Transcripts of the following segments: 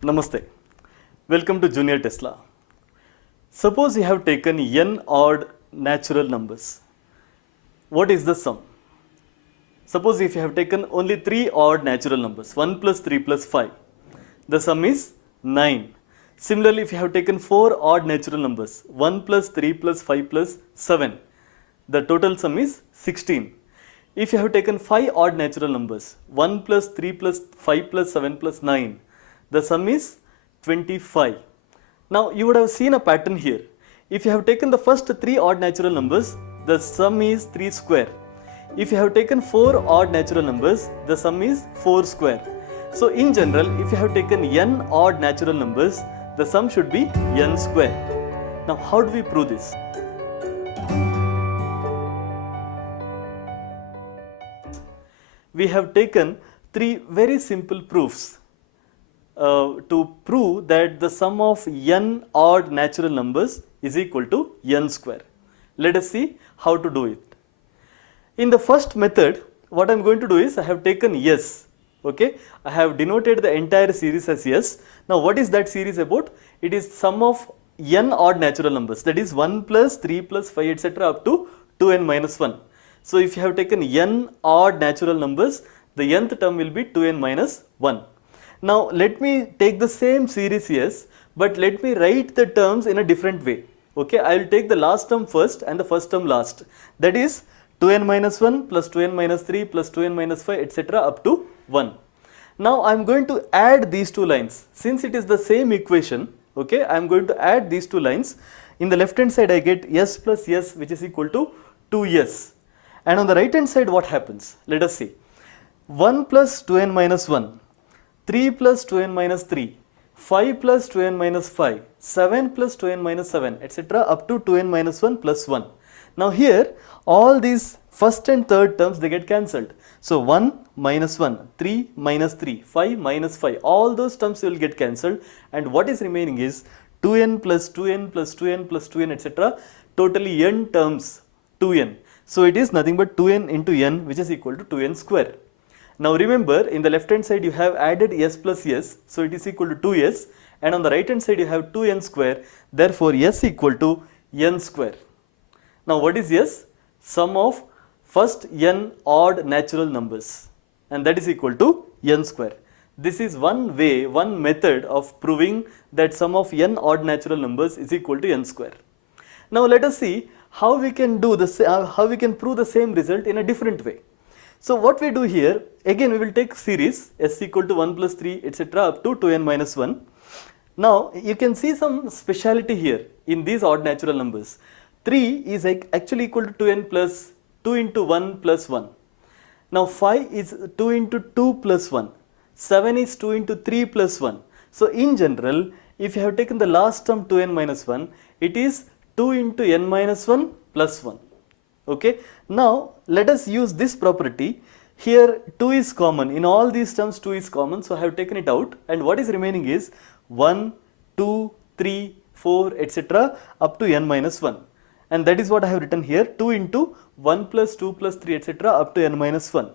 Namaste. Welcome to Junior Tesla. Suppose you have taken n odd natural numbers. What is the sum? Suppose if you have taken only 3 odd natural numbers, 1 plus 3 plus 5, the sum is 9. Similarly, if you have taken 4 odd natural numbers, 1 plus 3 plus 5 plus 7, the total sum is 16. If you have taken 5 odd natural numbers, 1 plus 3 plus 5 plus 7 plus 9, the sum is 25. Now you would have seen a pattern here. If you have taken the first 3 odd natural numbers, the sum is 3 square. If you have taken 4 odd natural numbers, the sum is 4 square. So in general, if you have taken n odd natural numbers, the sum should be n square. Now how do we prove this? We have taken 3 very simple proofs to prove that the sum of n odd natural numbers is equal to n square. Let us see how to do it. In the first method, what I am going to do is I have taken S. Okay, I have denoted the entire series as S. Now what is that series about? It is sum of n odd natural numbers, that is 1 plus 3 plus 5 etc. up to 2n minus 1. So if you have taken n odd natural numbers, the nth term will be 2n minus 1. Now let me take the same series S, but let me write the terms in a different way. Okay, I will take the last term first and the first term last. That is 2n minus 1 plus 2n minus 3 plus 2n minus 5 etc. up to 1. Now I am going to add these two lines. Since it is the same equation, okay, I am going to add these two lines. In the left hand side I get S plus S, which is equal to 2S. And on the right hand side what happens? Let us see. 1 plus 2n minus 1, 3 plus 2n minus 3, 5 plus 2n minus 5, 7 plus 2n minus 7 etc. up to 2n minus 1 plus 1. Now here all these first and third terms, they get cancelled. So 1 minus 1, 3 minus 3, 5 minus 5, all those terms will get cancelled, and what is remaining is 2n plus 2n plus 2n plus 2n etc. totally n terms, 2n. So it is nothing but 2n into n, which is equal to 2n square. Now remember, in the left hand side you have added s plus s, so it is equal to 2s, and on the right hand side you have 2n square, therefore s equal to n square. Now what is s? Sum of first n odd natural numbers, and that is equal to n square. This is one way, one method of proving that sum of n odd natural numbers is equal to n square. Now let us see how we can do this, how we can prove the same result in a different way. So what we do here, again we will take series s equal to 1 plus 3 etc. up to 2n minus 1. Now you can see some speciality here in these odd natural numbers. 3 is actually equal to 2n plus 2 into 1 plus 1. Now 5 is 2 into 2 plus 1. 7 is 2 into 3 plus 1. So in general, if you have taken the last term 2n minus 1, it is 2 into n minus 1 plus 1. Okay. Now let us use this property. Here 2 is common. In all these terms 2 is common. So I have taken it out, and what is remaining is 1, 2, 3, 4 etc. up to n minus 1. And that is what I have written here, 2 into 1 plus 2 plus 3 etc. up to n minus 1.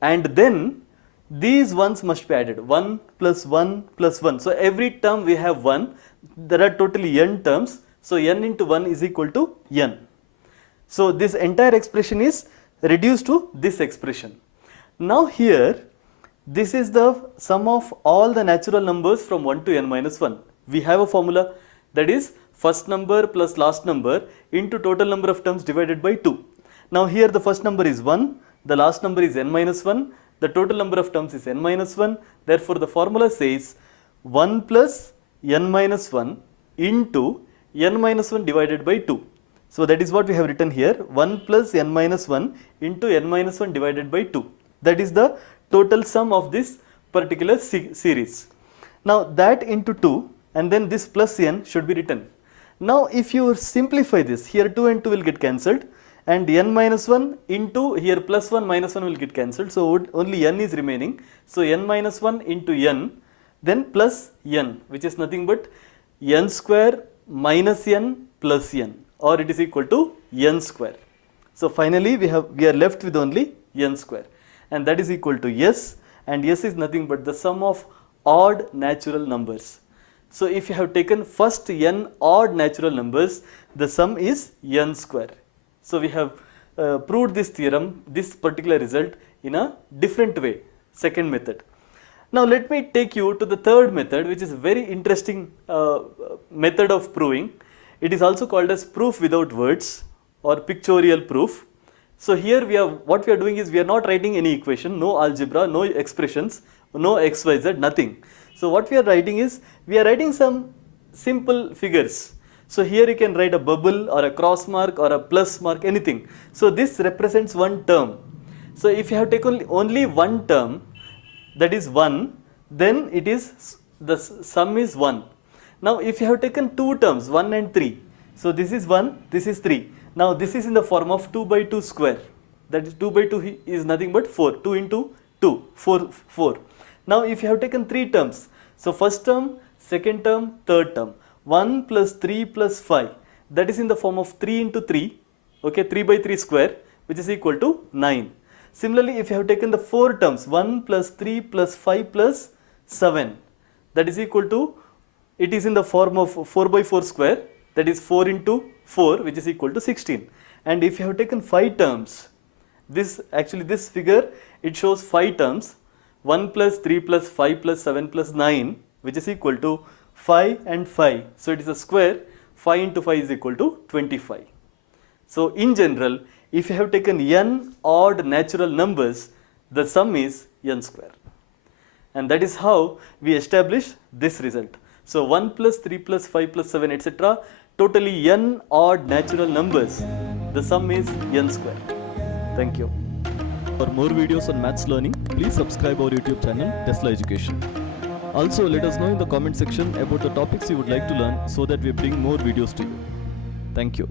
And then these ones must be added, 1 plus 1 plus 1. So every term we have 1. There are totally n terms. So n into 1 is equal to n. So this entire expression is reduced to this expression. Now here, this is the sum of all the natural numbers from 1 to n minus 1. We have a formula, that is first number plus last number into total number of terms divided by 2. Now here the first number is 1, the last number is n minus 1, the total number of terms is n minus 1. Therefore the formula says 1 plus n minus 1 into n minus 1 divided by 2. So that is what we have written here, 1 plus n minus 1 into n minus 1 divided by 2. That is the total sum of this particular series. Now that into 2, and then this plus n should be written. Now if you simplify this, here 2 and 2 will get cancelled, and n minus 1 into here plus 1 minus 1 will get cancelled. So only n is remaining. So n minus 1 into n, then plus n, which is nothing but n square minus n plus n, or it is equal to n square. So finally we are left with only n square, and that is equal to s, and s is nothing but the sum of odd natural numbers. So if you have taken first n odd natural numbers, the sum is n square. So we have proved this theorem, this particular result in a different way, second method. Now let me take you to the third method, which is a very interesting method of proving. It is also called as proof without words or pictorial proof. So here what we are doing is we are not writing any equation, no algebra, no expressions, no x, y, z, nothing. So what we are writing is, we are writing some simple figures. So here you can write a bubble or a cross mark or a plus mark, anything. So this represents one term. So if you have taken only one term, that is 1, then it is, the sum is 1. Now if you have taken two terms, 1 and 3, so this is 1, this is 3. Now this is in the form of 2 by 2 square, that is 2 by 2 is nothing but 4, 2 into 2, 4. Now if you have taken three terms, so first term, second term, third term, 1 plus 3 plus 5, that is in the form of 3 into 3, okay, 3 by 3 square, which is equal to 9. Similarly, if you have taken the four terms, 1 plus 3 plus 5 plus 7, that is equal to, it is in the form of 4 by 4 square, that is 4 into 4, which is equal to 16. And if you have taken 5 terms, this figure, it shows 5 terms, 1 plus 3 plus 5 plus 7 plus 9, which is equal to 5 and 5. So it is a square, 5 into 5 is equal to 25. So in general, if you have taken n odd natural numbers, the sum is n square. And that is how we establish this result. So 1 plus 3 plus 5 plus 7, etc. totally n odd natural numbers, the sum is n square. Thank you. For more videos on maths learning, please subscribe our YouTube channel Tesla Education. Also let us know in the comment section about the topics you would like to learn so that we bring more videos to you. Thank you.